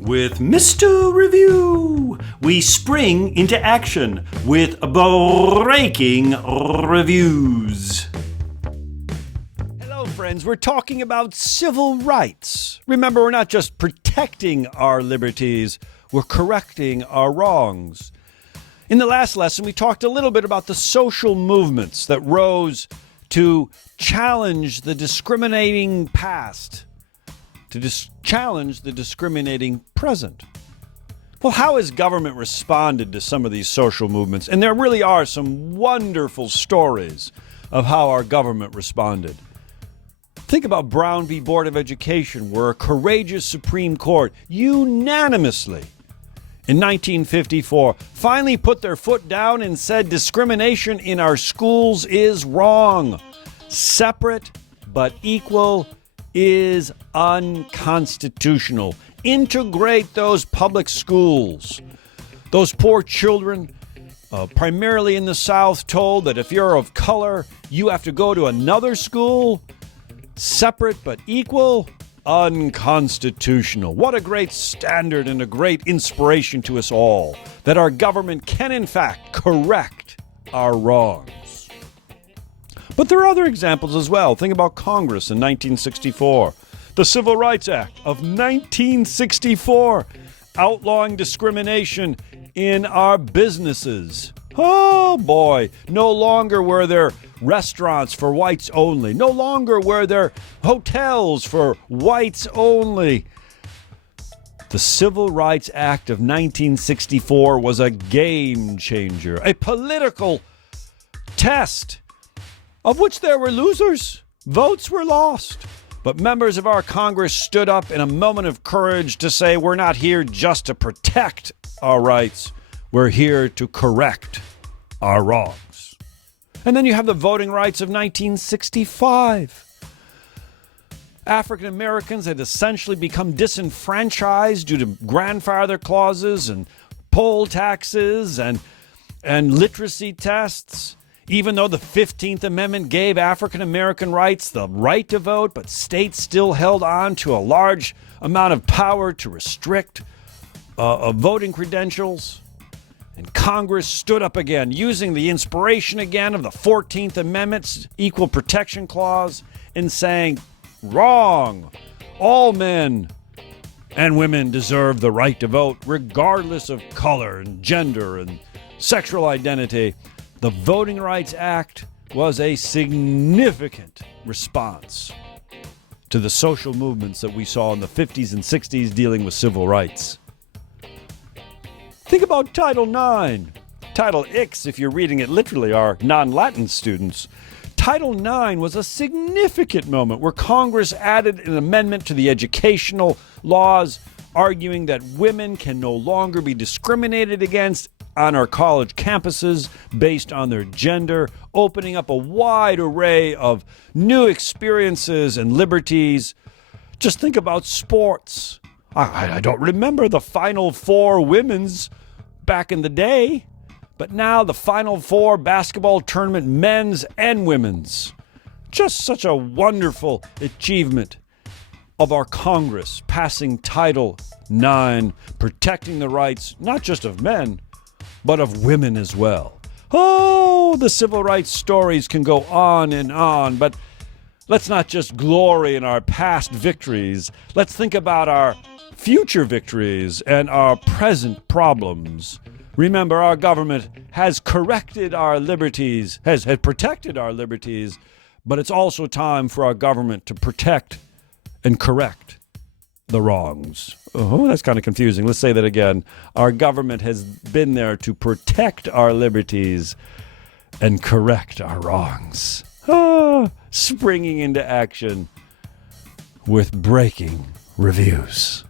With Mr. Review, we spring into action with breaking reviews. Hello, friends. We're talking about civil rights. Remember, we're not just protecting our liberties, we're correcting our wrongs. In the last lesson, we talked a little bit about the social movements that rose to challenge the discriminating past, to challenge the discriminating present. Well, how has government responded to some of these social movements? And there really are some wonderful stories of how our government responded. Think about Brown v. Board of Education, where a courageous Supreme Court unanimously in 1954 finally put their foot down and said discrimination in our schools is wrong. Separate but equal is unconstitutional. Integrate those public schools. Those poor children, primarily in the South, told that if you're of color, you have to go to another school. Separate but equal, unconstitutional. What a great standard and a great inspiration to us all, that our government can in fact correct our wrongs. But there are other examples as well. Think about Congress in 1964. The Civil Rights Act of 1964, outlawing discrimination in our businesses. Oh boy, no longer were there restaurants for whites only. No longer were there hotels for whites only. The Civil Rights Act of 1964 was a game changer, a political test of which there were losers. Votes were lost. But members of our Congress stood up in a moment of courage to say, we're not here just to protect our rights. We're here to correct our wrongs. And then you have the voting rights of 1965. African Americans had essentially become disenfranchised due to grandfather clauses and poll taxes and literacy tests. Even though the 15th Amendment gave African American rights the right to vote, but states still held on to a large amount of power to restrict voting credentials. And Congress stood up again, using the inspiration again of the 14th Amendment's Equal Protection Clause, and saying, wrong. All men and women deserve the right to vote, regardless of color and gender and sexual identity. The Voting Rights Act was a significant response to the social movements that we saw in the 50s and 60s dealing with civil rights. Think about Title IX. Title X, if you're reading it literally, are non-Latin students. Title IX was a significant moment where Congress added an amendment to the educational laws, arguing that women can no longer be discriminated against on our college campuses based on their gender, opening up a wide array of new experiences and liberties. Just think about sports. I don't remember the Final Four women's back in the day, but now the Final Four basketball tournament, men's and women's. Just such a wonderful achievement of our Congress passing Title IX, protecting the rights not just of men, but of women as well. Oh, the civil rights stories can go on, but let's not just glory in our past victories. Let's think about our future victories and our present problems. Remember, our government has corrected our liberties, has protected our liberties, but it's also time for our government to protect and correct the wrongs. Oh, that's kind of confusing. Let's say that again. Our government has been there to protect our liberties and correct our wrongs. Springing into action with breaking reviews.